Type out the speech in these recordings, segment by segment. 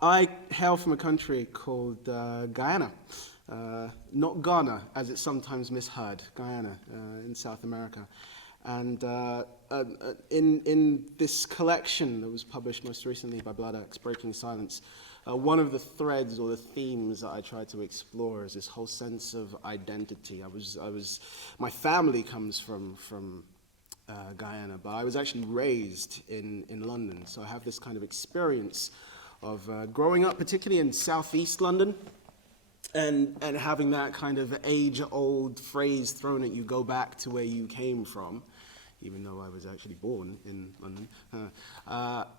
I hail from a country called Guyana, not Ghana, as it's sometimes misheard, Guyana in South America. And in this collection that was published most recently by Bloodaxe, Breaking Silence, one of the threads or the themes that I tried to explore is this whole sense of identity. My family comes from Guyana, but I was actually raised in London, so I have this kind of experience of growing up, particularly in southeast London, and having that kind of age-old phrase thrown at you, go back to where you came from, even though I was actually born in London.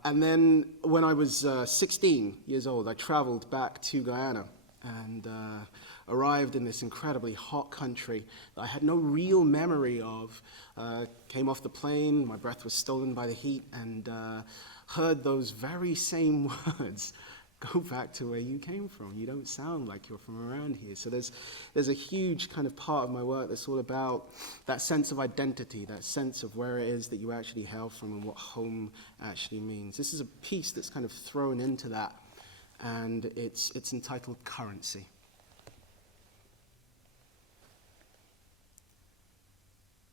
And then when I was 16 years old, I traveled back to Guyana and arrived in this incredibly hot country that I had no real memory of. Came off the plane, my breath was stolen by the heat, and heard those very same words. Go back to where you came from. You don't sound like you're from around here. So there's a huge kind of part of my work that's all about that sense of identity, that sense of where it is that you actually hail from and what home actually means. This is a piece that's kind of thrown into that, and it's entitled Currency.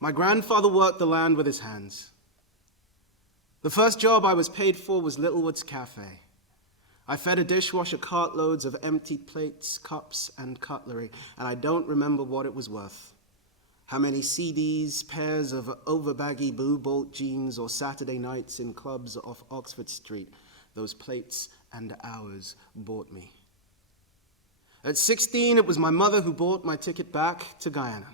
My grandfather worked the land with his hands. The first job I was paid for was Littlewood's Cafe. I fed a dishwasher cartloads of empty plates, cups, and cutlery, and I don't remember what it was worth. How many CDs, pairs of overbaggy blue bolt jeans, or Saturday nights in clubs off Oxford Street those plates and hours bought me. At 16, it was my mother who bought my ticket back to Guyana.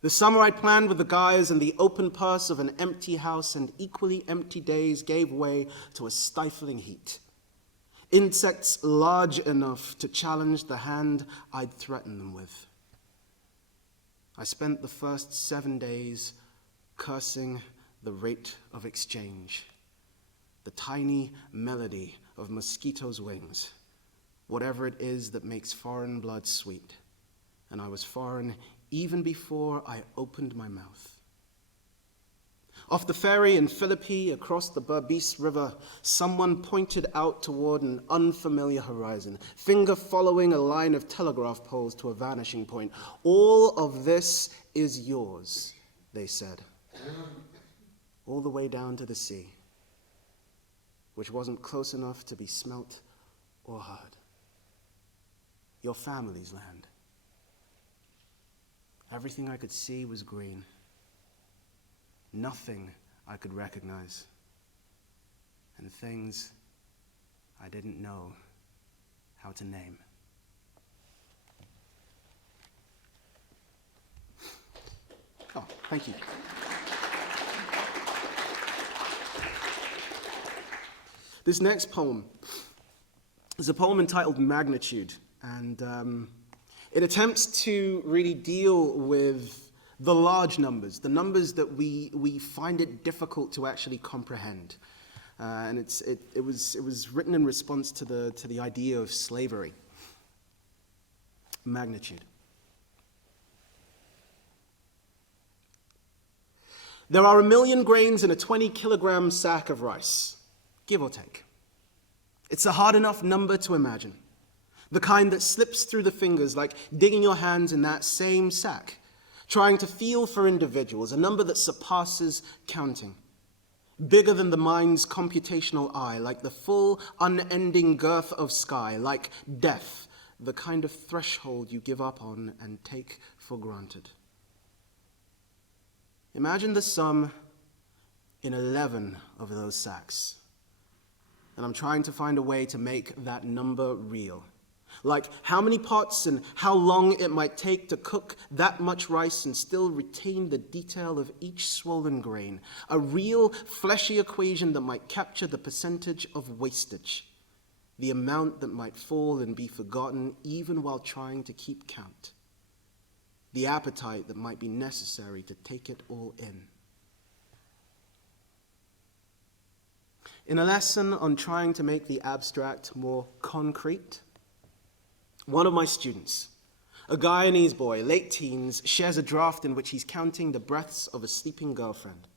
The summer I planned with the guys, and the open purse of an empty house and equally empty days gave way to a stifling heat. Insects large enough to challenge the hand I'd threatened them with. I spent the first 7 days cursing the rate of exchange, the tiny melody of mosquitoes' wings, whatever it is that makes foreign blood sweet. And I was foreign even before I opened my mouth. Off the ferry in Philippi, across the Berbice River, someone pointed out toward an unfamiliar horizon, finger following a line of telegraph poles to a vanishing point. All of this is yours, they said, all the way down to the sea, which wasn't close enough to be smelt or heard. Your family's land. Everything I could see was green. Nothing I could recognize, and things I didn't know how to name. Oh, thank you. This next poem is a poem entitled Magnitude, and it attempts to really deal with the large numbers, the numbers that we find it difficult to actually comprehend. And it was written in response to the idea of slavery. Magnitude. There are 1 million grains in a 20-kilogram sack of rice, give or take. It's a hard enough number to imagine. The kind that slips through the fingers like digging your hands in that same sack, trying to feel for individuals, a number that surpasses counting. Bigger than the mind's computational eye, like the full, unending girth of sky, like death, the kind of threshold you give up on and take for granted. Imagine the sum in 11 of those sacks. And I'm trying to find a way to make that number real. Like how many pots and how long it might take to cook that much rice and still retain the detail of each swollen grain. A real fleshy equation that might capture the percentage of wastage, the amount that might fall and be forgotten even while trying to keep count, the appetite that might be necessary to take it all in. In a lesson on trying to make the abstract more concrete, one of my students, a Guyanese boy, late teens, shares a draft in which he's counting the breaths of a sleeping girlfriend.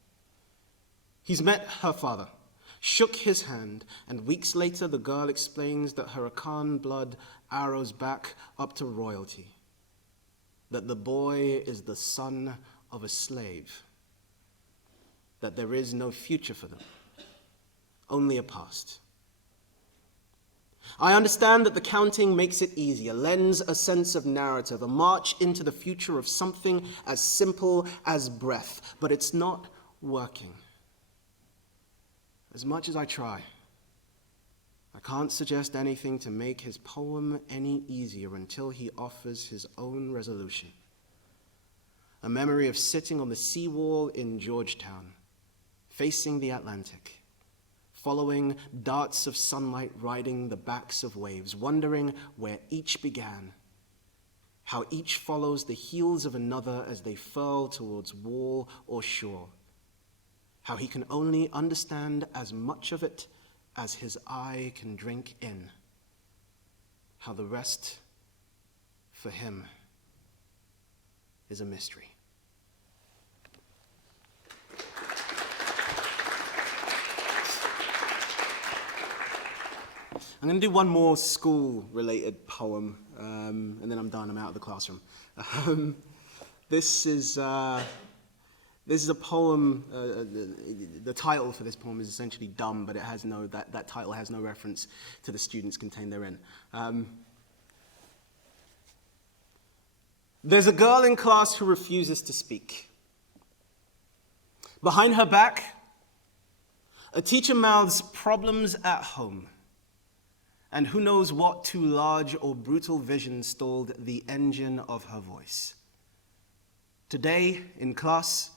He's met her father, shook his hand, and weeks later the girl explains that her Akan blood arrows back up to royalty, that the boy is the son of a slave, that there is no future for them, only a past. I understand that the counting makes it easier, lends a sense of narrative, a march into the future of something as simple as breath, but it's not working. As much as I try, I can't suggest anything to make his poem any easier until he offers his own resolution. A memory of sitting on the seawall in Georgetown, facing the Atlantic, following darts of sunlight riding the backs of waves, wondering where each began, how each follows the heels of another as they furl towards wall or shore, how he can only understand as much of it as his eye can drink in, how the rest, for him, is a mystery. I'm going to do one more school-related poem, and then I'm done. I'm out of the classroom. This is a poem. The title for this poem is essentially dumb, but it has that title has no reference to the students contained therein. There's a girl in class who refuses to speak. Behind her back, a teacher mouths problems at home. And who knows what too large or brutal vision stalled the engine of her voice. Today, in class,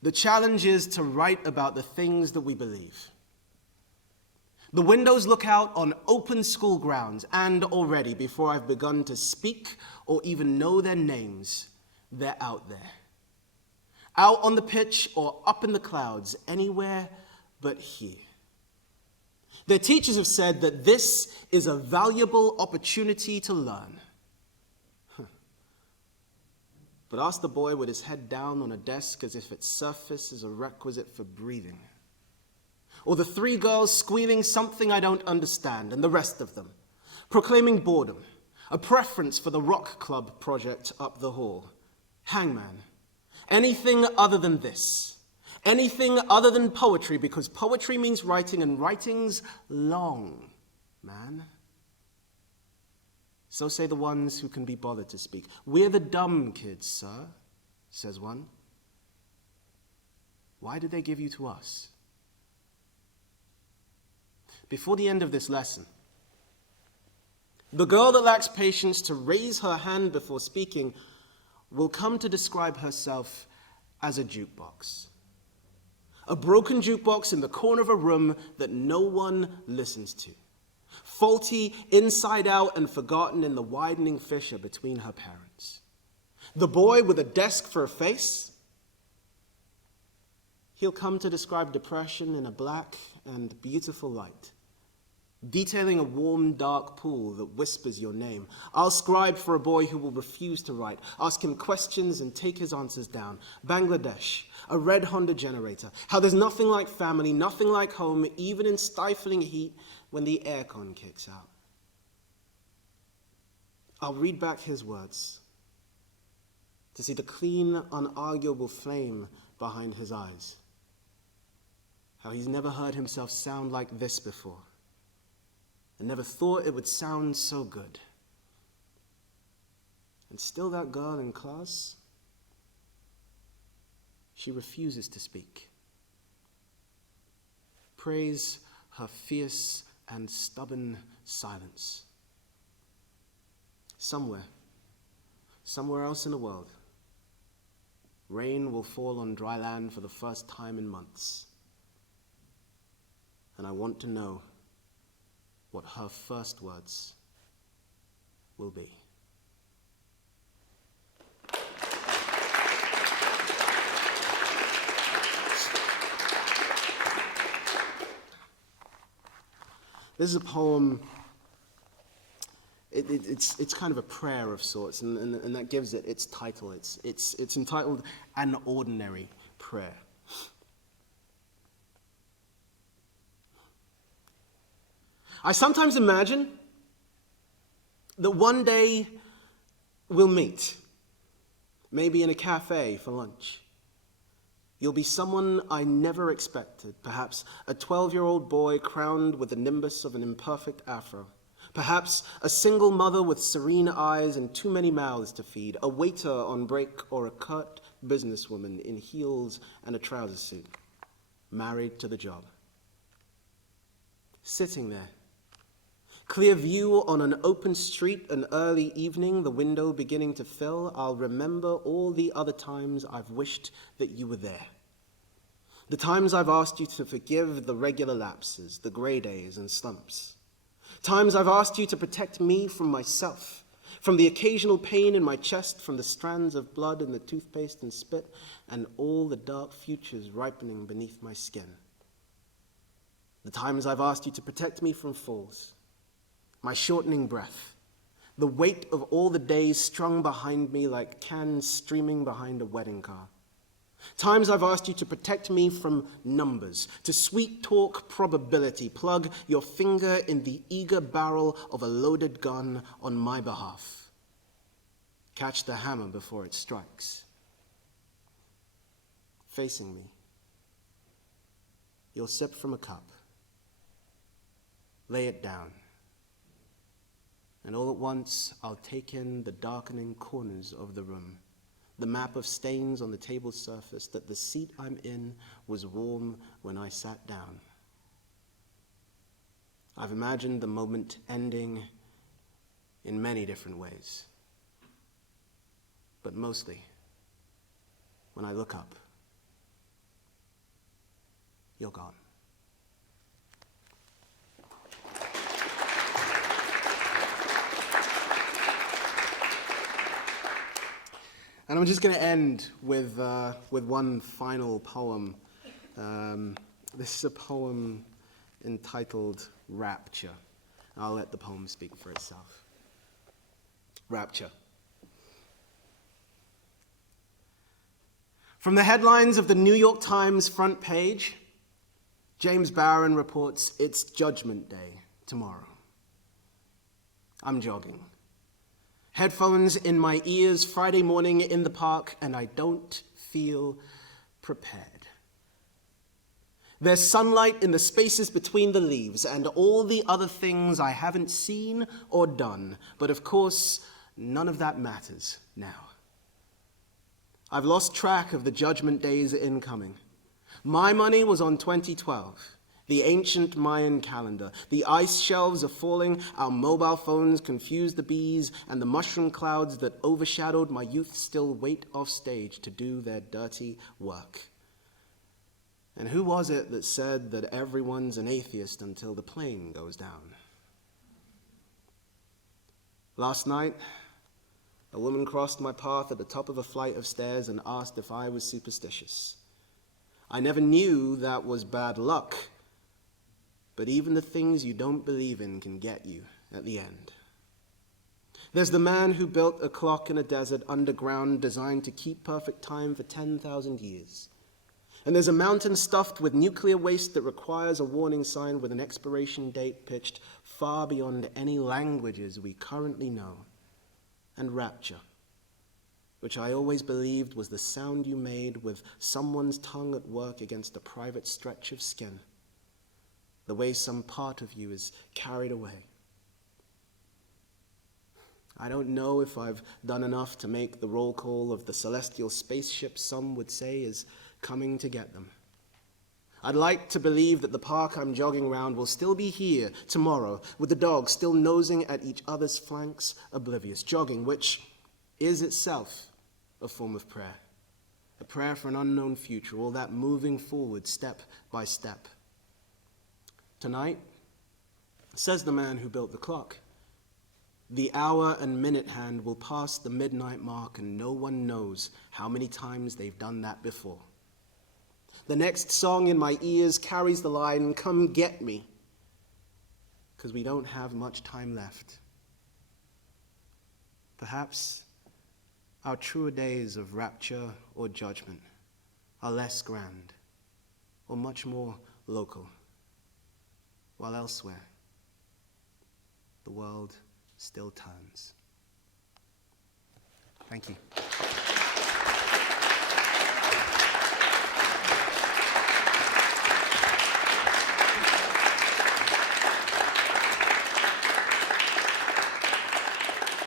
the challenge is to write about the things that we believe. The windows look out on open school grounds, and already, before I've begun to speak or even know their names, they're out there. Out on the pitch or up in the clouds, anywhere but here. Their teachers have said that this is a valuable opportunity to learn. But ask the boy with his head down on a desk as if its surface is a requisite for breathing. Or the three girls squealing something I don't understand, and the rest of them, proclaiming boredom, a preference for the rock club project up the hall. Hangman, anything other than this. Anything other than poetry, because poetry means writing, and writing's long, man. So say the ones who can be bothered to speak. We're the dumb kids, sir, says one. Why did they give you to us? Before the end of this lesson, the girl that lacks patience to raise her hand before speaking will come to describe herself as a jukebox. A broken jukebox in the corner of a room that no one listens to. Faulty inside out and forgotten in the widening fissure between her parents. The boy with a desk for a face, he'll come to describe depression in a black and beautiful light. Detailing a warm, dark pool that whispers your name. I'll scribe for a boy who will refuse to write. Ask him questions and take his answers down. Bangladesh, a red Honda generator. How there's nothing like family, nothing like home, even in stifling heat when the aircon kicks out. I'll read back his words to see the clean, unarguable flame behind his eyes. How he's never heard himself sound like this before. I never thought it would sound so good. And still that girl in class, she refuses to speak. Praise her fierce and stubborn silence. Somewhere else in the world, rain will fall on dry land for the first time in months. And I want to know what her first words will be. This is a poem, it's kind of a prayer of sorts, and that gives it its title. It's entitled An Ordinary Prayer. I sometimes imagine that one day we'll meet, maybe in a cafe for lunch. You'll be someone I never expected, perhaps a 12-year-old boy crowned with the nimbus of an imperfect afro, perhaps a single mother with serene eyes and too many mouths to feed, a waiter on break, or a curt businesswoman in heels and a trouser suit, married to the job. Sitting there, clear view on an open street, an early evening, the window beginning to fill, I'll remember all the other times I've wished that you were there. The times I've asked you to forgive the regular lapses, the gray days and slumps. Times I've asked you to protect me from myself, from the occasional pain in my chest, from the strands of blood in the toothpaste and spit, and all the dark futures ripening beneath my skin. The times I've asked you to protect me from falls, my shortening breath, the weight of all the days strung behind me like cans streaming behind a wedding car. Times I've asked you to protect me from numbers, to sweet talk probability, plug your finger in the eager barrel of a loaded gun on my behalf. Catch the hammer before it strikes. Facing me, you'll sip from a cup, lay it down, and all at once I'll take in the darkening corners of the room, the map of stains on the table surface, that the seat I'm in was warm when I sat down. I've imagined the moment ending in many different ways, but mostly when I look up, you're gone. And I'm just going to end with one final poem. This is a poem entitled Rapture. I'll let the poem speak for itself. Rapture. From the headlines of the New York Times front page, James Barron reports it's Judgment Day tomorrow. I'm jogging. Headphones in my ears, Friday morning in the park, and I don't feel prepared. There's sunlight in the spaces between the leaves and all the other things I haven't seen or done, but of course, none of that matters now. I've lost track of the judgment days incoming. My money was on 2012. The ancient Mayan calendar. The ice shelves are falling, our mobile phones confuse the bees, and the mushroom clouds that overshadowed my youth still wait off stage to do their dirty work. And who was it that said that everyone's an atheist until the plane goes down? Last night, a woman crossed my path at the top of a flight of stairs and asked if I was superstitious. I never knew that was bad luck. But even the things you don't believe in can get you at the end. There's the man who built a clock in a desert underground designed to keep perfect time for 10,000 years. And there's a mountain stuffed with nuclear waste that requires a warning sign with an expiration date pitched far beyond any languages we currently know. And rapture, which I always believed was the sound you made with someone's tongue at work against a private stretch of skin. The way some part of you is carried away. I don't know if I've done enough to make the roll call of the celestial spaceship some would say is coming to get them. I'd like to believe that the park I'm jogging around will still be here tomorrow, with the dogs still nosing at each other's flanks, oblivious. Jogging, which is itself a form of prayer. A prayer for an unknown future, all that moving forward step by step. Tonight, says the man who built the clock, the hour and minute hand will pass the midnight mark, and no one knows how many times they've done that before. The next song in my ears carries the line, "Come get me," because we don't have much time left. Perhaps our truer days of rapture or judgment are less grand or much more local, while elsewhere world still turns. Thank you.